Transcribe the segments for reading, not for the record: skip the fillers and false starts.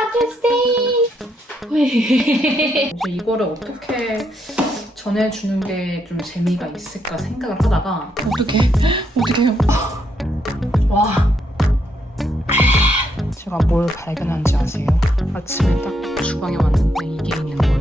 Father's Day! 이제 이거를 어떻게 전해주는 게 좀 재미가 있을까 생각을 하다가 어떡해요? 와, 제가 뭘 발견한지 아세요? 아침에 딱 주방에 왔는데 이게 있는 거예요.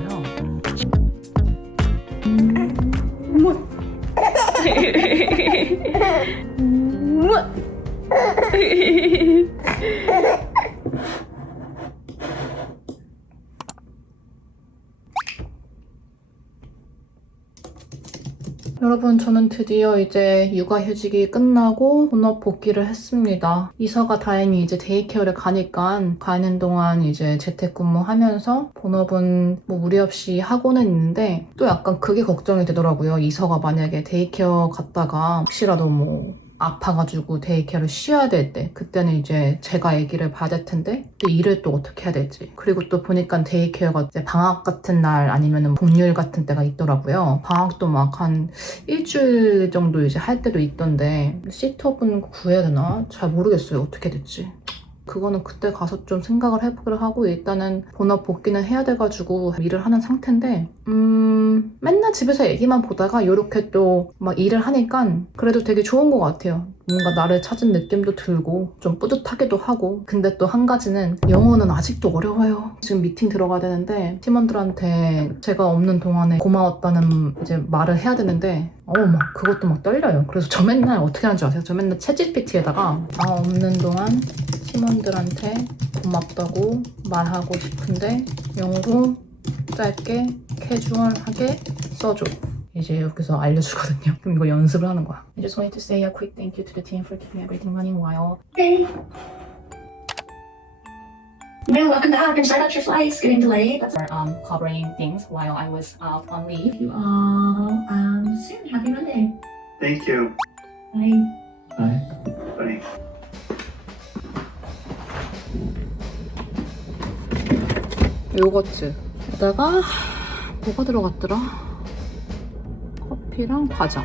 여러분, 저는 드디어 이제 육아휴직이 끝나고 본업 복귀를 했습니다. 이서가 다행히 이제 데이케어를 가니까 가는 동안 이제 재택근무하면서 본업은 뭐 무리 없이 하고는 있는데 또 약간 그게 걱정이 되더라고요. 이서가 만약에 데이케어 갔다가 혹시라도 뭐 아파가지고 데이케어를 쉬어야 될 때 그때는 이제 제가 아기를 봐야 될 텐데 또 일을 또 어떻게 해야 될지 그리고 또 보니까 데이케어가 이제 방학 같은 날 아니면 복률 같은 때가 있더라고요. 방학도 막 한 일주일 정도 이제 할 때도 있던데 시터분 구해야 되나? 잘 모르겠어요. 어떻게 될지. 그거는 그때 가서 좀 생각을 해보기로 하고 일단은 본업 복귀는 해야 돼가지고 일을 하는 상태인데 맨날 집에서 애기만 보다가 이렇게 또 막 일을 하니까 그래도 되게 좋은 것 같아요. 뭔가 나를 찾은 느낌도 들고 좀 뿌듯하기도 하고 근데 또 한 가지는 영어는 아직도 어려워요. 지금 미팅 들어가야 되는데 팀원들한테 제가 없는 동안에 고마웠다는 이제 말을 해야 되는데 막 그것도 막 떨려요. 그래서 저 맨날 어떻게 하는 줄 아세요? 저 맨날 챗GPT에다가 없는 동안 팀원들한테 고맙다고 말하고 싶은데 영어로 짧게 캐주얼하게 써줘. 이제 여기서 알려주거든요. 그럼 이거 연습을 하는 거야. I just wanted to say a quick thank you to the team for keeping everything running while Hey. No, welcome back. I'm sorry about your flights getting delayed. That's covering things while I was out on leave. you all soon. Happy Monday. Thank you. Bye. Bye. Bye. 요거트에다가 뭐가 들어갔더라? 커피랑 과자.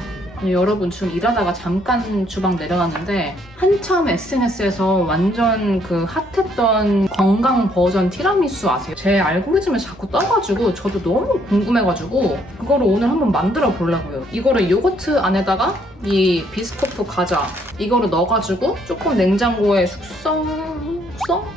여러분, 지금 일하다가 잠깐 주방 내려갔는데 한참 SNS에서 완전 그 핫했던 건강 버전 티라미수 아세요? 제 알고리즘에 자꾸 떠가지고 저도 너무 궁금해가지고 그거를 오늘 한번 만들어 보려고요. 이거를 요거트 안에다가 이 비스코프 과자 이거를 넣어가지고 조금 냉장고에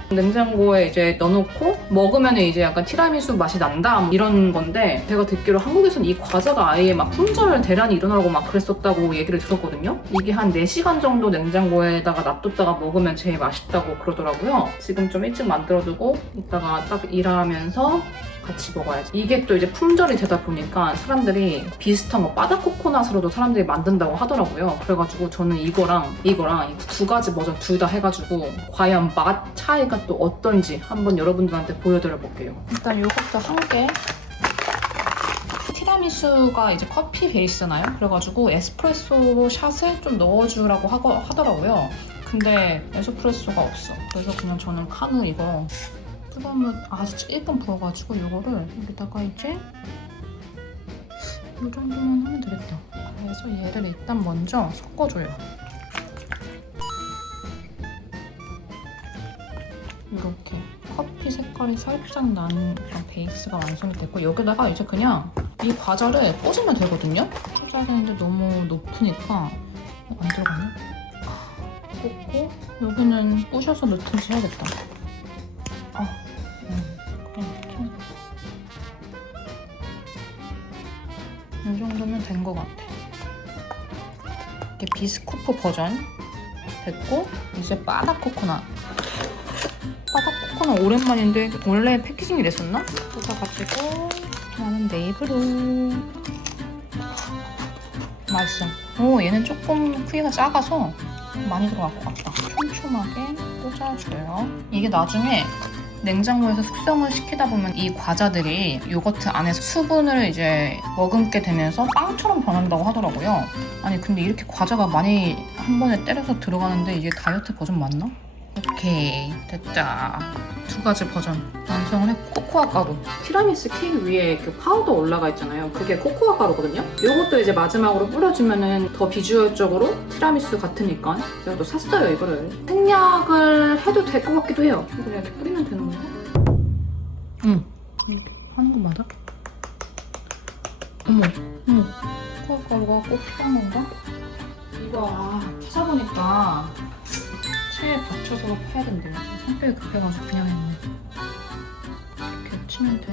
냉장고에 이제 넣어놓고 먹으면 이제 약간 티라미수 맛이 난다 뭐 이런 건데 제가 듣기로 한국에서는 이 과자가 아예 막 품절 대란이 일어나고 막 그랬었다고 얘기를 들었거든요. 이게 한 4시간 정도 냉장고에다가 놔뒀다가 먹으면 제일 맛있다고 그러더라고요. 지금 좀 일찍 만들어두고 이따가 딱 일하면서 같이 먹어야지. 이게 또 이제 품절이 되다 보니까 사람들이 비슷한 거 바다코코넛으로도 사람들이 만든다고 하더라고요. 그래가지고 저는 이거랑 이 두 가지 버전 둘 다 해가지고 과연 맛 차이가 또 어떤지 한번 여러분들한테 보여드려 볼게요. 일단 요것도 한 개. 티라미수가 이제 커피 베이스잖아요. 그래가지고 에스프레소 샷을 좀 넣어주라고 하더라고요. 근데 에스프레소가 없어. 그래서 그냥 저는 칸을 이거 뜨거운 물 아주 조금 부어가지고 이거를 여기다가 이제 이 정도만 하면 되겠다. 그래서 얘를 일단 먼저 섞어줘요. 이렇게 커피 색깔이 살짝 나는 베이스가 완성이 됐고 여기다가 이제 그냥 이 과자를 꽂으면 되거든요? 꽂아야 되는데 너무 높으니까 안 들어가네? 꽂고 여기는 부셔서 넣든지 해야겠다. 이 정도면 된 것 같아. 이게 비스코프 버전 됐고 이제 바다코코넛 오랜만인데 원래 패키징이 됐었나? 꽂아가지고 나는 내 입으로 맛있어. 얘는 조금 크기가 작아서 많이 들어갈 것 같다. 촘촘하게 꽂아줘요. 이게 나중에 냉장고에서 숙성을 시키다 보면 이 과자들이 요거트 안에서 수분을 이제 머금게 되면서 빵처럼 변한다고 하더라고요. 아니 근데 이렇게 과자가 많이 한 번에 때려서 들어가는데 이게 다이어트 버전 맞나? 오케이 됐다. 두 가지 버전 완성을 했고 코코아 가루 티라미수 케이크 위에 그 파우더 올라가 있잖아요. 그게 코코아 가루거든요. 요것도 이제 마지막으로 뿌려주면은 더 비주얼적으로 티라미수 같으니까 제가 또 샀어요. 이거를 생략을 해도 될 것 같기도 해요. 이거 이렇게 뿌리면 되는 건가? 하는 거 맞아? 어머, 코코가루가 꼭 필요한 건가? 이거 찾아보니까 체에 받쳐서 해야 된대요. 성격이 급해가지고 그냥 했네. 이렇게 치면 돼.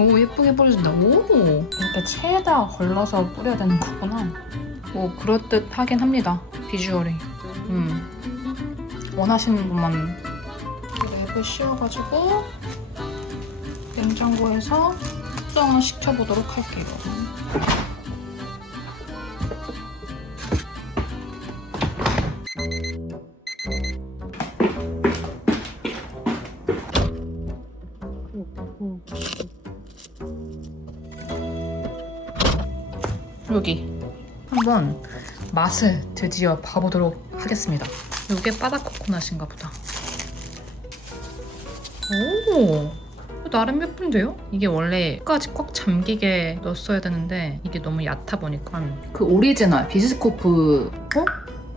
오, 예쁘게 뿌려준다. 오, 이렇게 체에다 걸러서 뿌려야 되는 거구나. 뭐 그럴듯하긴 합니다. 비주얼이. 원하시는 분만 랩을 씌워가지고 냉장고에서 숙성을 시켜보도록 할게요. 여기 한번 맛을 드디어 봐보도록 하겠습니다. 이게 바다 코코넛인가 보다. 오, 나름 예쁜데요? 이게 원래 끝까지 꽉 잠기게 넣었어야 되는데 이게 너무 얕아 보니까 그 오리지널 비스코프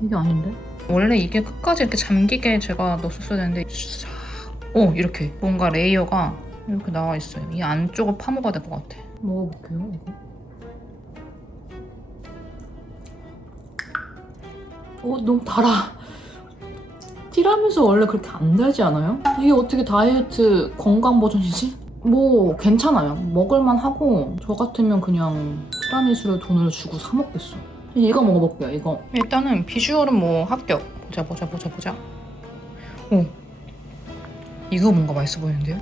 이게 아닌데? 원래 이게 끝까지 이렇게 잠기게 제가 넣었어야 되는데 이렇게 뭔가 레이어가 이렇게 나와 있어요. 이 안쪽을 파먹어야 될 것 같아. 먹어볼게요, 이거. 너무 달아. 티라미수 원래 그렇게 안 달지 않아요? 이게 어떻게 다이어트 건강 버전이지? 뭐 괜찮아요. 먹을만 하고 저 같으면 그냥 티라미수를 돈을 주고 사 먹겠어. 이거 먹어볼게요. 이거 일단은 비주얼은 뭐 합격. 보자. 오, 이거 뭔가 맛있어 보이는데요?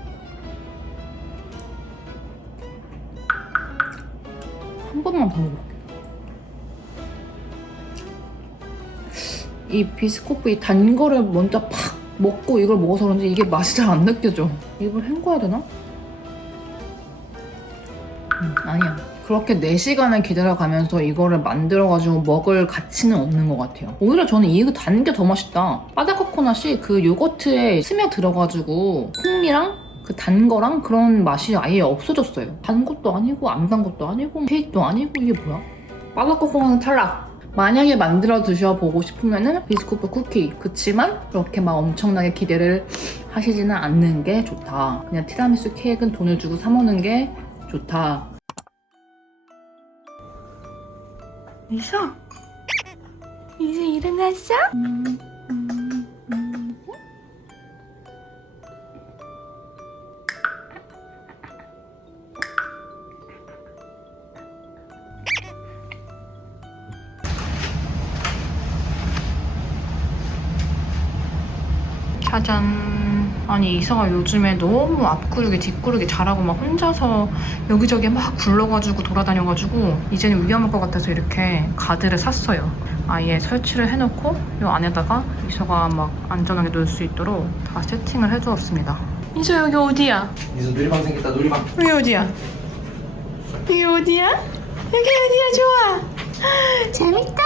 한 번만 더 먹어볼게요. 이 비스코프 이 단 거를 먼저 팍 먹고 이걸 먹어서 그런지 이게 맛이 잘 안 느껴져. 입을 헹궈야 되나? 아니야. 그렇게 4시간을 기다려가면서 이거를 만들어가지고 먹을 가치는 없는 것 같아요. 오히려 저는 이거 단 게 더 맛있다. 바다 코코넛이 그 요거트에 스며들어가지고 콩이랑 그 단 거랑 그런 맛이 아예 없어졌어요. 단 것도 아니고 안 단 것도 아니고 케이크도 아니고 이게 뭐야? 바다 코코넛은 탈락! 만약에 만들어 드셔보고 싶으면은 비스코프 쿠키. 그치만 그렇게 막 엄청나게 기대를 하시지는 않는 게 좋다. 그냥 티라미수 케이크는 돈을 주고 사 먹는 게 좋다. 이서 이제 일어났어? 짜잔. 아니 이서가 요즘에 너무 앞구르기 뒷구르기 잘하고 막 혼자서 여기저기 막 굴러가지고 돌아다녀가지고 이제는 위험할 것 같아서 이렇게 가드를 샀어요. 아예 설치를 해놓고 이 안에다가 이서가 막 안전하게 놀 수 있도록 다 세팅을 해주었습니다. 이서 여기 어디야? 이제 놀이방 생겼다. 놀이방. 여기 어디야? 여기 어디야? 여기 어디야? 좋아. 재밌다.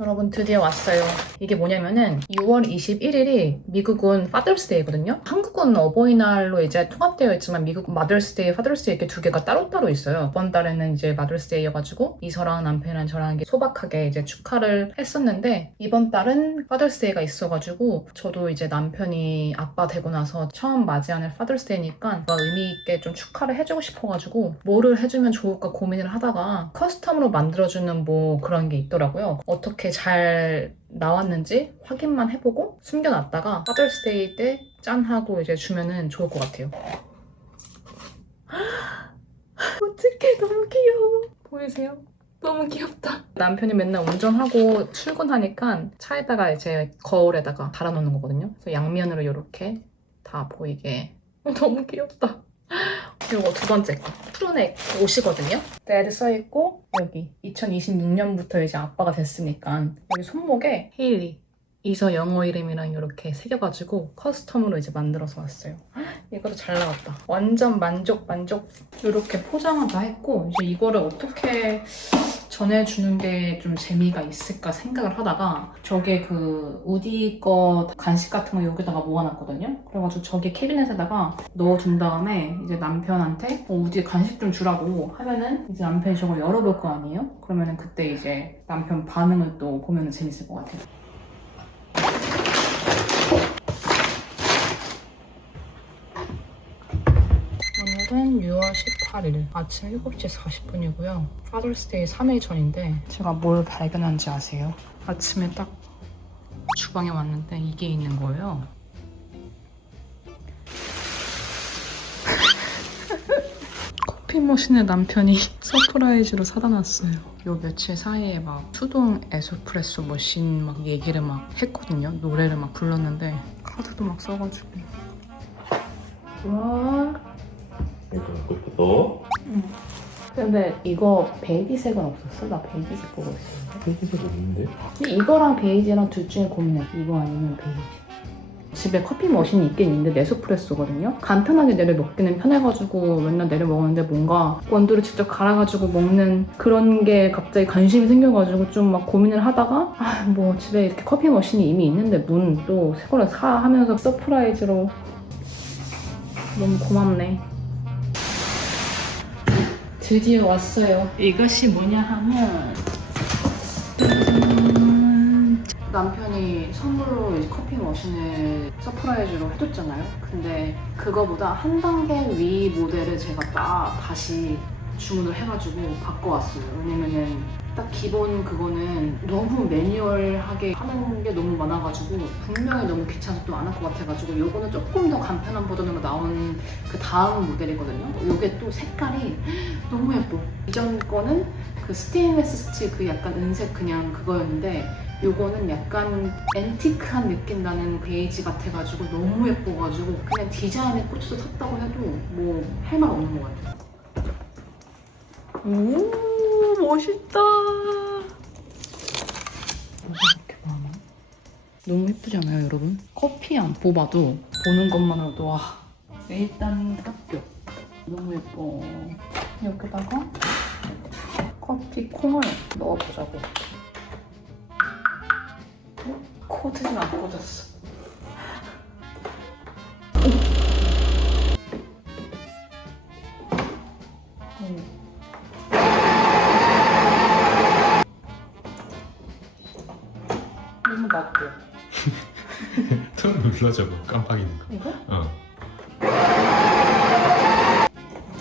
여러분 드디어 왔어요. 이게 뭐냐면은 6월 21일이 미국은 파더스데이거든요. 한국은 어버이날로 이제 통합되어 있지만 미국은 마더스데이, 파더스데이 이렇게 두 개가 따로따로 있어요. 이번 달에는 이제 마더스데이여가지고 이서랑 남편이랑 저랑 소박하게 이제 축하를 했었는데 이번 달은 파더스데이가 있어가지고 저도 이제 남편이 아빠 되고 나서 처음 맞이하는 파더스데이니까 의미 있게 좀 축하를 해주고 싶어가지고 뭐를 해주면 좋을까 고민을 하다가 커스텀으로 만들어주는 뭐 그런 게 있더라고요. 어떻게 잘 나왔는지 확인만 해보고 숨겨놨다가 파더스데이 때 짠 하고 이제 주면은 좋을 것 같아요. 어떡해, 너무 귀여워. 보이세요? 너무 귀엽다. 남편이 맨날 운전하고 출근하니까 차에다가 이제 거울에다가 달아놓는 거거든요. 그래서 양면으로 이렇게 다 보이게. 너무 귀엽다. 그리고 두 번째 거 프로넥 옷이거든요. 데드 써있고 여기 2026년부터 이제 아빠가 됐으니까 여기 손목에 헤일리 이서 영어 이름이랑 이렇게 새겨가지고 커스텀으로 이제 만들어서 왔어요. 이것도 잘 나왔다. 완전 만족. 이렇게 포장은 다 했고 이제 이거를 어떻게 전해주는 게 좀 재미가 있을까 생각을 하다가 저게 그 우디 거 간식 같은 거 여기다가 모아놨거든요. 그래가지고 저기 캐비넷에다가 넣어둔 다음에 이제 남편한테 우디 간식 좀 주라고 하면은 이제 남편이 저걸 열어볼 거 아니에요? 그러면은 그때 이제 남편 반응을 또 보면은 재밌을 것 같아요. 오늘은 6월 18일 아침 7시 40분이고요. 파더스데이 3일 전인데 제가 뭘 발견한지 아세요? 아침에 딱 주방에 왔는데 이게 있는 거예요. 커피 머신에 남편이 서프라이즈로 사다 놨어요. 요 며칠 사이에 막 수동 에스프레소 머신 막 얘기를 막 했거든요. 노래를 막 불렀는데 카드도 막 써가지고. 와. 이거 갖고 싶어서 근데 이거 베이지색은 없었어? 나 베이지색 보고 있었는데. 베이지색 없는데? 근데 이거랑 베이지랑 둘 중에 고민해. 이거 아니면 베이지. 집에 커피 머신이 있긴 있는데 네스프레소거든요. 간편하게 내려 먹기는 편해가지고 맨날 내려 먹었는데 뭔가 원두를 직접 갈아가지고 먹는 그런 게 갑자기 관심이 생겨가지고 좀 막 고민을 하다가 뭐 집에 이렇게 커피 머신이 이미 있는데 문 또 새 거를 사 하면서 서프라이즈로 너무 고맙네. 드디어 왔어요. 이것이 뭐냐 하면 남편이 선물로 이제 커피 머신을 서프라이즈로 해줬잖아요. 근데 그거보다 한 단계 위 모델을 제가 딱 다시 주문을 해가지고 바꿔왔어요. 왜냐면은 딱 기본 그거는 너무 매뉴얼하게 하는 게 너무 많아가지고 분명히 너무 귀찮아서 또 안 할 것 같아가지고 요거는 조금 더 간편한 버전으로 나온 그 다음 모델이거든요. 요게 또 색깔이 너무 예뻐. 이전 거는 그 스테인레스 스틸 그 약간 은색 그냥 그거였는데 요거는 약간 앤티크한 느낌 나는 베이지 같아가지고 너무 예뻐가지고 그냥 디자인에 꽂혀서 샀다고 해도 뭐 할 말 없는 것 같아요. 오 멋있다. 뭐가 이렇게 많아? 너무 예쁘지 않아요 여러분? 커피 안 뽑아도 보는 것만으로도 와 일단 합격. 너무 예뻐. 여기다가 커피 콩을 넣어보자고. 코드는 안 꽂았어. 너무 낮고. 좀 눌러줘봐. 깜빡이는 거. 이거?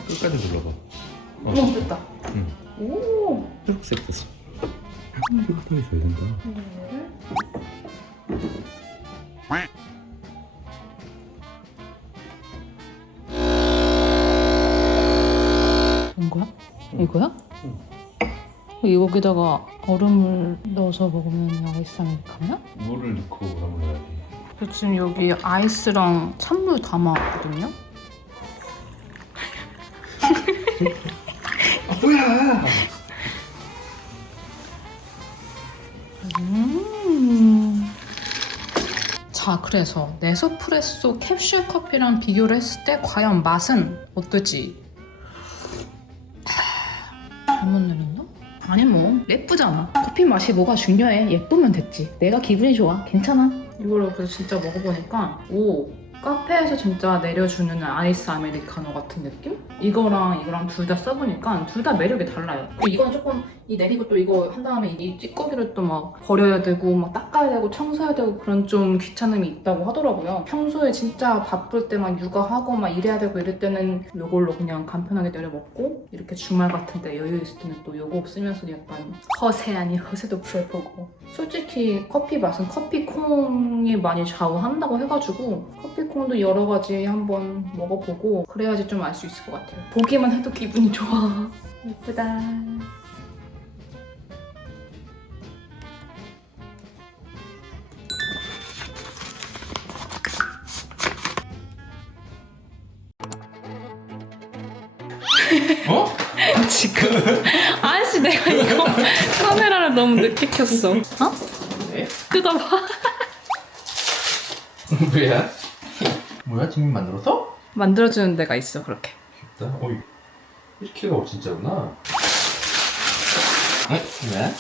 끝까지 눌러봐. 됐다. 응. 오. 초록색 됐어. 깨끗하게 줘야 된다. 이거야? 이거야? 여기다가 얼음을 넣어서 먹으면 아이스 아메리카노야? 물을 넣고 얼음을 넣어야지. 저 지금 여기 아이스랑 찬물 담아왔거든요? 뭐야? 자, 그래서 네스프레소 캡슐 커피랑 비교를 했을 때 과연 맛은 어떨지. 잘못 내렸나? 아니 뭐 예쁘잖아. 커피 맛이 뭐가 중요해. 예쁘면 됐지. 내가 기분이 좋아. 괜찮아. 이걸로 그래서 진짜 먹어보니까 오 카페에서 진짜 내려주는 아이스 아메리카노 같은 느낌? 이거랑 둘 다 써보니까 둘 다 매력이 달라요. 이건 조금 이 내리고 또 이거 한 다음에 이 찌꺼기를 또 막 버려야 되고 막 닦아야 되고 청소해야 되고 그런 좀 귀찮음이 있다고 하더라고요. 평소에 진짜 바쁠 때 막 육아하고 막 일해야 되고 이럴 때는 이걸로 그냥 간편하게 내려 먹고 이렇게 주말 같은 때 여유 있을 때는 또 이거 쓰면서 약간 허세 아닌 허세도 풀어보고. 솔직히 커피 맛은 커피콩이 많이 좌우한다고 해가지고 커피콩도 여러 가지 한번 먹어보고 그래야지 좀 알 수 있을 것 같아요. 보기만 해도 기분이 좋아. 예쁘다. 어? 지금 아저씨 내가 이거 카메라를 너무 늦게 켰어. 어? 왜? 뜯어봐. 뭐야? 뭐야? 지금 만들었어? 만들어주는 데가 있어 그렇게. 귀엽다. 어이. 1kg 진짜구나. 왜?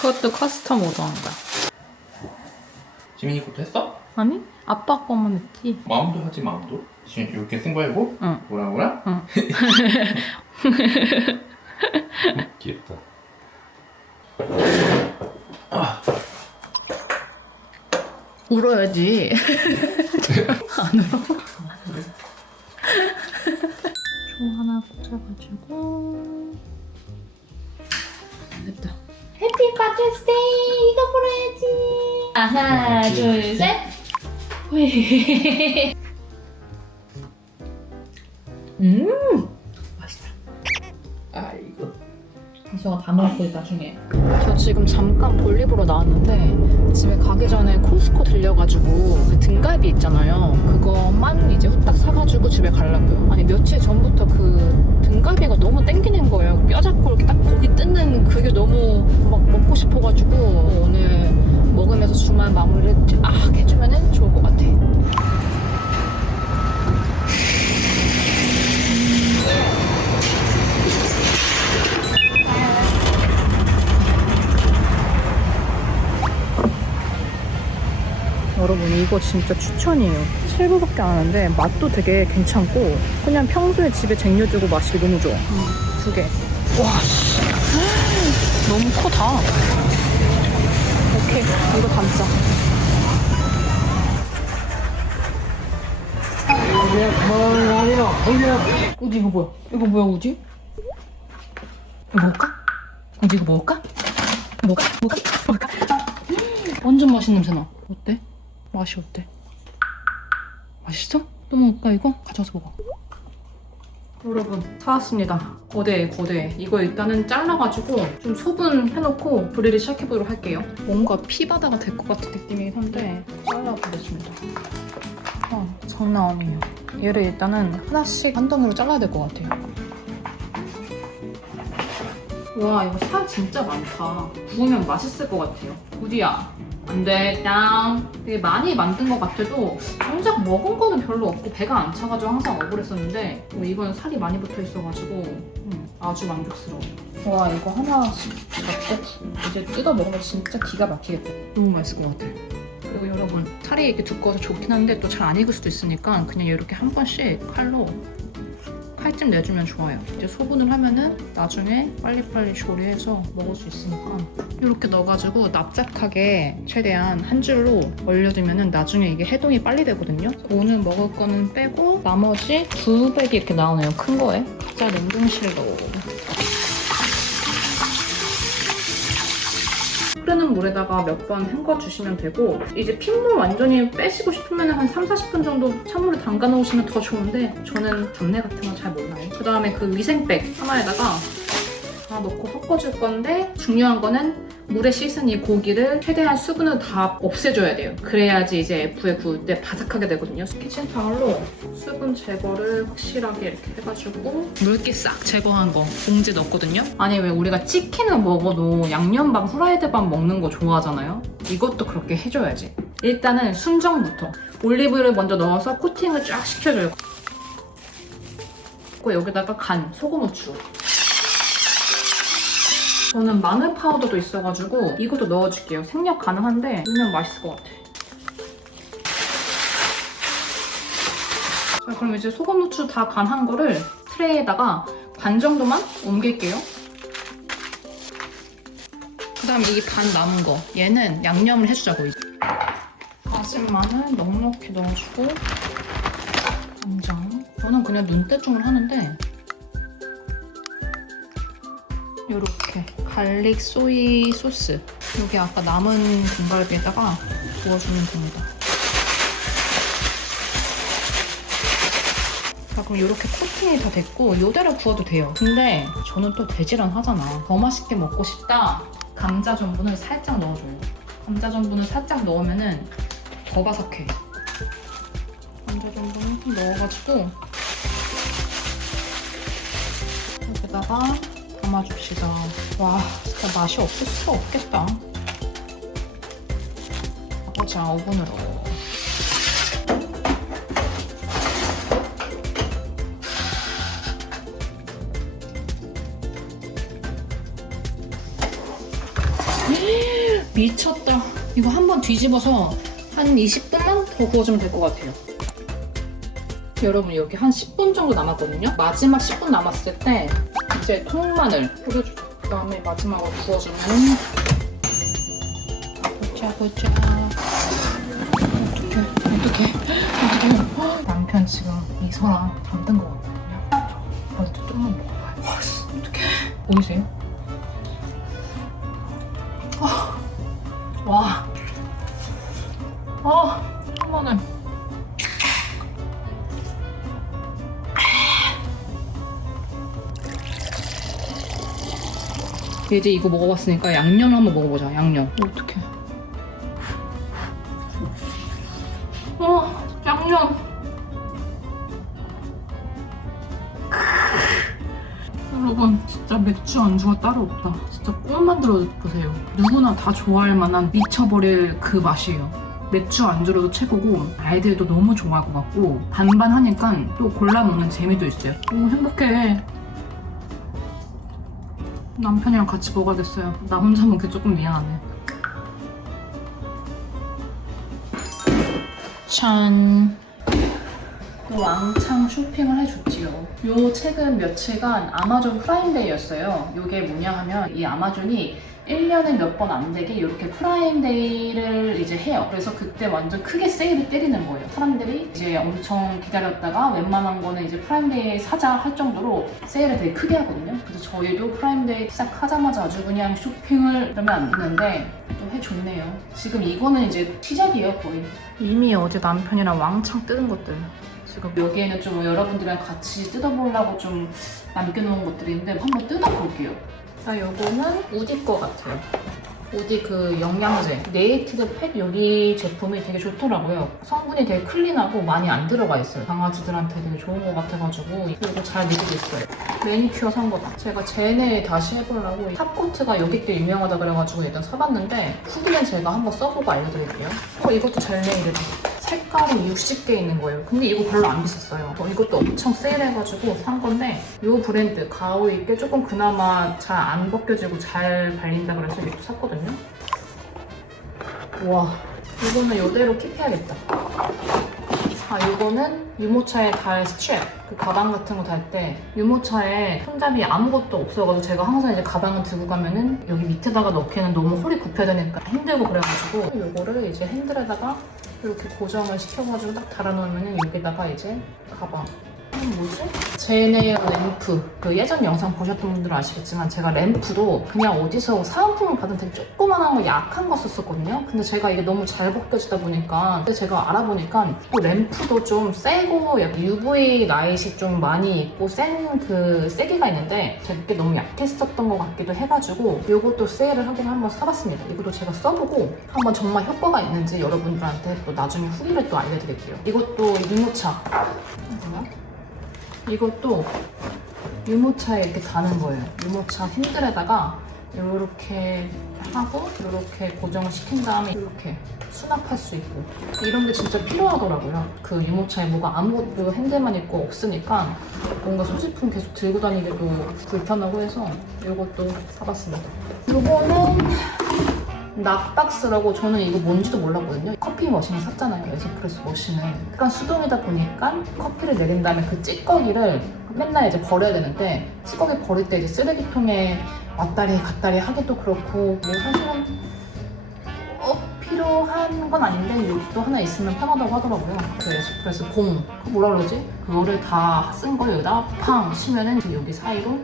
그것도 커스텀 오더한 거야. 지민이 것도 했어? 아니? 아빠 거만 했지. 마음도 하지 마음도. 지금 이렇게 쓴 거야 이거? 응. 뭐라? 응. 귀엽다. 울어야지. 안 울어. 총 하나 꽂아가지고 됐다. 해피 파트스데이 이거 불어야지. 하나 둘 셋. 맛있다. 아이고. 이수가 다 먹고 있다 중에. 저 지금 잠깐 볼일보러 나왔는데 집에 가기 전에 코스코 들려가지고 그 등갈비 있잖아요. 그거만 이제 후딱 사가지고 집에 가려고요. 아니 며칠 전부터 그 등갈비가 너무 땡기는 거예요. 뼈 잡고 이렇게 딱 고기 뜯는 그게 너무 막 먹고 싶어가지고 오늘 먹으면서 주말 마무리를 쫙 해주면은 좋을 것 같아. 여러분 이거 진짜 추천이에요. 7불밖에 안 하는데 맛도 되게 괜찮고 그냥 평소에 집에 쟁여두고 마시기 너무 좋아. 2개. 와 씨. 너무 커다. 오케이 이거 담자. 우지 이거 뭐야? 이거 뭐야 우지? 이거 먹을까? 우지 이거 먹을까? 먹을까? 완전 맛있는 냄새나. 어때? 맛이 어때? 맛있어? 또 먹을까 이거? 가져와서 먹어. 여러분 사왔습니다. 거대. 이거 일단은 잘라가지고 좀 소분해놓고 조리를 시작해보도록 할게요. 뭔가 피바다가 될 것 같은 느낌이긴 한데 잘라보겠습니다. 장난 아니에요. 얘를 일단은 하나씩 한 덩이로 잘라야 될 것 같아요. 와 이거 살 진짜 많다. 구우면 맛있을 것 같아요. 우디야 안돼 짱. 되게 많이 만든 것 같아도 정작 먹은 거는 별로 없고 배가 안 차가지고 항상 억울했었는데 이건 살이 많이 붙어 있어가지고 아주 만족스러워. 와 이거 하나씩 잡고 이제 뜯어 먹으면 진짜 기가 막히겠다. 너무 맛있을 것 같아. 그리고 여러분 살이 이렇게 두꺼워서 좋긴 한데 또 잘 안 익을 수도 있으니까 그냥 이렇게 한 번씩 칼로 칼집 내주면 좋아요. 이제 소분을 하면은 나중에 빨리빨리 조리해서 먹을 수 있으니까 이렇게 넣어가지고 납작하게 최대한 한 줄로 얼려두면은 나중에 이게 해동이 빨리 되거든요. 오늘 먹을 거는 빼고 나머지 2백이 이렇게 나오네요. 큰 거에. 각자 냉동실로. 흐르는 물에다가 몇 번 헹궈주시면 되고 이제 핏물 완전히 빼시고 싶으면 한 3-40분 정도 찬물에 담가 놓으시면 더 좋은데 저는 잡내 같은 건 잘 몰라요. 그 다음에 그 위생백 하나에다가 다 넣고 섞어줄 건데 중요한 거는 물에 씻은 이 고기를 최대한 수분을 다 없애줘야 돼요. 그래야지 이제 F에 구울 때 바삭하게 되거든요. 키친타올로 수분 제거를 확실하게 이렇게 해가지고 물기 싹 제거한 거 봉지 넣거든요. 아니 왜 우리가 치킨을 먹어도 양념밥, 후라이드밥 먹는 거 좋아하잖아요. 이것도 그렇게 해줘야지. 일단은 순정부터 올리브유를 먼저 넣어서 코팅을 쫙 시켜줘요. 그리고 여기다가 간, 소금, 후추. 저는 마늘 파우더도 있어가지고 이것도 넣어줄게요. 생략 가능한데 넣으면 맛있을 것 같아. 자, 그럼 이제 소금, 후추 다 간한 거를 트레이에다가 반 정도만 옮길게요. 그 다음에 이 반 남은 거 얘는 양념을 해주자고. 이제 다진 마늘 넉넉히 넣어주고 간장. 저는 그냥 눈대중을 하는데 요렇게 갈릭 소이 소스 여기 아까 남은 등갈비에다가 부어주면 됩니다. 자 그럼 요렇게 코팅이 다 됐고 이대로 구워도 돼요. 근데 저는 또 돼지란 하잖아. 더 맛있게 먹고 싶다. 감자 전분을 살짝 넣어줘요. 감자 전분을 살짝 넣으면은 더 바삭해. 감자 전분을 좀 넣어가지고 여기다가 담아줍시다. 와 진짜 맛이 없을 수가 없겠다. 자 오븐으로. 미쳤다. 이거 한번 뒤집어서 한 20분만 더 구워주면 될 것 같아요. 여러분 여기 한 10분 정도 남았거든요. 마지막 10분 남았을 때 이제 통마늘 뿌려주고 그 다음에 마지막으로 구워주면 보자. 어떡해. 남편 지금 미소랑 잠든 것 같거든요. 그래도 좀만 먹어봐요. 어떡해. 보이세요? 와. 통마늘. 이제 이거 먹어봤으니까 양념 한번 먹어보자. 양념. 어떡해. 양념. 여러분 진짜 맥주 안주가 따로 없다. 진짜 꼭 만들어 보세요. 누구나 다 좋아할 만한 미쳐버릴 그 맛이에요. 맥주 안주로도 최고고 아이들도 너무 좋아할 것 같고 반반 하니까 또 골라 먹는 재미도 있어요. 너무 행복해. 남편이랑 같이 먹어야겠어요. 나 혼자 먹기 조금 미안하네. 짠. 또 왕창 쇼핑을 해줬지요. 요 최근 며칠간 아마존 프라임데이였어요. 요게 뭐냐 하면 이 아마존이 1년에 몇 번 안 되게 이렇게 프라임데이를 이제 해요. 그래서 그때 완전 크게 세일을 때리는 거예요. 사람들이 이제 엄청 기다렸다가 웬만한 거는 이제 프라임데이에 사자 할 정도로 세일을 되게 크게 하거든요. 그래서 저희도 프라임데이 시작하자마자 아주 그냥 쇼핑을 이러면 안 되는데 또 해줬네요. 지금 이거는 이제 시작이에요, 거의. 이미 어제 남편이랑 왕창 뜯은 것들. 지금 여기에는 좀 여러분들이랑 같이 뜯어보려고 좀 남겨놓은 것들이 있는데 한번 뜯어볼게요. 자, 요거는 우디 거 같아요. 우디 그 영양제 네이티드 팩 여기 제품이 되게 좋더라고요. 성분이 되게 클린하고 많이 안 들어가 있어요. 강아지들한테 되게 좋은 것 같아가지고 이거 잘 믿고 있어요. 매니큐어 산 거다. 제가 제네 다시 해보려고 탑코트가 여기 꽤 유명하다 그래가지고 일단 사봤는데 후기는 제가 한번 써보고 알려드릴게요. 이것도 젤 네일이다. 색깔이 60개 있는 거예요. 근데 이거 별로 안 비쌌어요. 이것도 엄청 세일해가지고 산 건데 이 브랜드 가오이 게 조금 그나마 잘 안 벗겨지고 잘 발린다 그래서 이것도 샀거든요. 와, 이거는 이대로 킵해야겠다. 이거는 유모차에 달 스트랩, 그 가방 같은 거 달 때 유모차에 손잡이 아무것도 없어가지고 제가 항상 이제 가방을 들고 가면은 여기 밑에다가 넣기에는 너무 홀이 굽혀야 되니까 힘들고 그래가지고 이거를 이제 핸들에다가 이렇게 고정을 시켜가지고 딱 달아놓으면은 여기다가 이제 가방. 뭐지? 제네의 램프. 그 예전 영상 보셨던 분들은 아시겠지만 제가 램프도 그냥 어디서 사은품을 받은 되게 조그만한 거 약한 거 썼었거든요. 근데 제가 이게 너무 잘 벗겨지다 보니까 근데 제가 알아보니까 또 램프도 좀 세고 약간 UV 라이트이 좀 많이 있고 센 그 세기가 있는데 제가 이게 너무 약했었던 것 같기도 해가지고 이것도 세일을 하긴 한번 사봤습니다. 이것도 제가 써보고 한번 정말 효과가 있는지 여러분들한테 또 나중에 후기를 또 알려드릴게요. 이것도 유모차. 이것도 유모차에 이렇게 다는 거예요. 유모차 핸들에다가 이렇게 하고 이렇게 고정을 시킨 다음에 이렇게 수납할 수 있고 이런 게 진짜 필요하더라고요. 그 유모차에 뭐가 아무것도 핸들만 있고 없으니까 뭔가 소지품 계속 들고 다니기도 불편하고 해서 이것도 사봤습니다. 이거는 락박스라고 저는 이거 뭔지도 몰랐거든요. 커피 머신을 샀잖아요. 에스프레소 머신을. 약간 수동이다 보니까 커피를 내린 다음에 그 찌꺼기를 맨날 이제 버려야 되는데 찌꺼기 버릴 때 이제 쓰레기통에 왔다리 갔다리 하기도 그렇고 뭐 사실은 필요한 건 아닌데 여기도 하나 있으면 편하다고 하더라고요. 그 에스프레소 봉 뭐라 그러지? 그거를 다 쓴 걸 여기다 팡 치면은 여기 사이로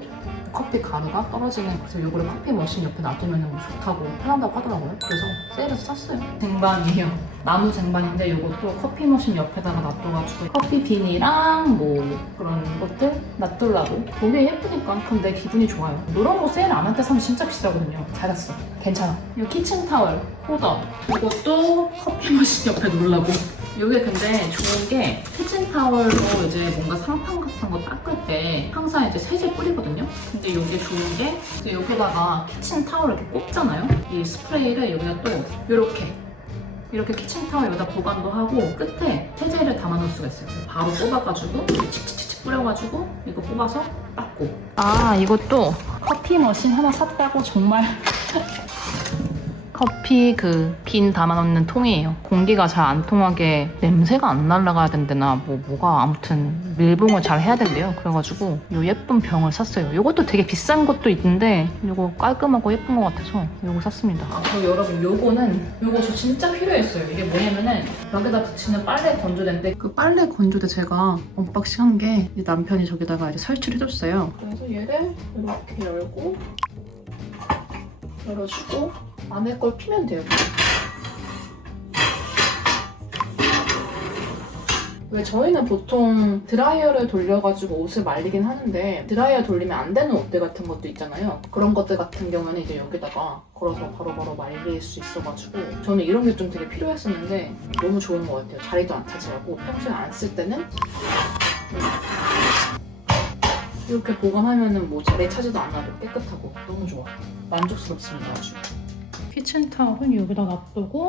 커피 가루가 떨어지는 그래서 이거를 커피 머신 옆에 놔두면 좋다고 편하다고 하더라고요. 그래서 세일해서 샀어요. 쟁반이에요. 나무 쟁반인데 이것도 커피 머신 옆에다가 놔둬가지고 커피 빈이랑 뭐 그런 것들 놔두려고 보기에 예쁘니까 그럼 내 기분이 좋아요. 이런 거 세일 안 할 때 사면 진짜 비싸거든요. 잘 샀어. 괜찮아. 이 키친타월 호더 이것도 커피 머신 옆에 놓으려고. 이게 근데 좋은 게 키친타월로 이제 뭔가 상판 같은 거 닦을 때 항상 이제 세제 뿌리거든요. 근데 이게 좋은 게 이제 여기다가 키친타월을 이렇게 꼽잖아요. 이 스프레이를 여기다 또 이렇게 키친타월 여기다 보관도 하고 끝에 세제를 담아놓을 수가 있어요. 바로 뽑아가지고 칙칙칙 뿌려가지고 이거 뽑아서 닦고. 이것도 커피 머신 하나 샀다고 정말 커피 그 빈 담아놓는 통이에요. 공기가 잘 안 통하게 냄새가 안 날아가야 된대나 뭐가 아무튼 밀봉을 잘 해야 된대요. 그래가지고 요 예쁜 병을 샀어요. 요것도 되게 비싼 것도 있는데 요거 깔끔하고 예쁜 것 같아서 요거 샀습니다. 그리고 여러분 요거 저 진짜 필요했어요. 이게 뭐냐면은 벽에다 붙이는 빨래 건조대인데 그 빨래 건조대 제가 언박싱한 게 이제 남편이 저기다가 이제 설치를 해줬어요. 그래서 얘를 이렇게 열어주고 안에 걸 피면 돼요. 왜 저희는 보통 드라이어를 돌려가지고 옷을 말리긴 하는데 드라이어 돌리면 안 되는 옷들 같은 것도 있잖아요. 그런 것들 같은 경우는 이제 여기다가 걸어서 바로바로 말릴 수 있어가지고 저는 이런 게 좀 되게 필요했었는데 너무 좋은 것 같아요. 자리도 안 차지하고 평소에 안 쓸 때는 이렇게 보관하면은 뭐 자리 차지도 안 하고 깨끗하고 너무 좋아. 만족스럽습니다 아주. 키친타올은 여기다 놔두고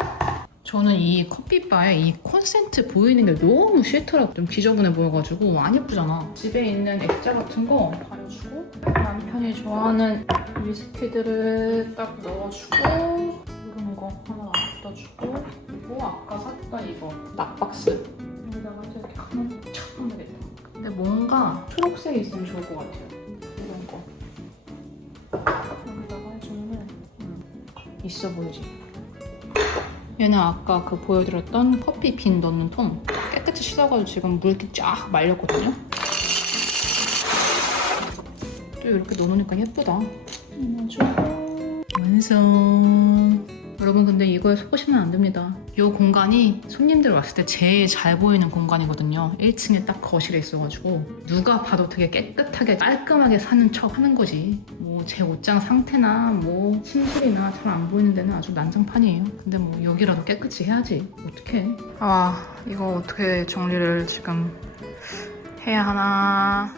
저는 이 커피바에 이 콘센트 보이는 게 너무 싫더라고. 좀 지저분해 보여가지고 안 예쁘잖아. 집에 있는 액자 같은 거 가려주고 남편이 좋아하는 위스키들을 딱 넣어주고 이런 거 하나 놔둬주고 그리고 아까 샀던 이거 낙박스 여기다가 이렇게 하나 착 하면 되겠다. 근데 뭔가 초록색이 있으면 좋을 것 같아요. 이런 거 여기다가 해주면 있어 보이지? 얘는 아까 그 보여드렸던 커피 빈 넣는 통 깨끗이 씻어가지고 지금 물기 쫙 말렸거든요. 또 이렇게 넣어놓으니까 예쁘다. 완성. 여러분 근데 이거에 속으시면 안 됩니다. 이 공간이 손님들 왔을 때 제일 잘 보이는 공간이거든요. 1층에 딱 거실에 있어가지고 누가 봐도 되게 깨끗하게 깔끔하게 사는 척 하는 거지. 뭐 제 옷장 상태나 뭐 침실이나 잘 안 보이는 데는 아주 난장판이에요. 근데 뭐 여기라도 깨끗이 해야지. 어떡해. 아 이거 어떻게 정리를 지금 해야 하나.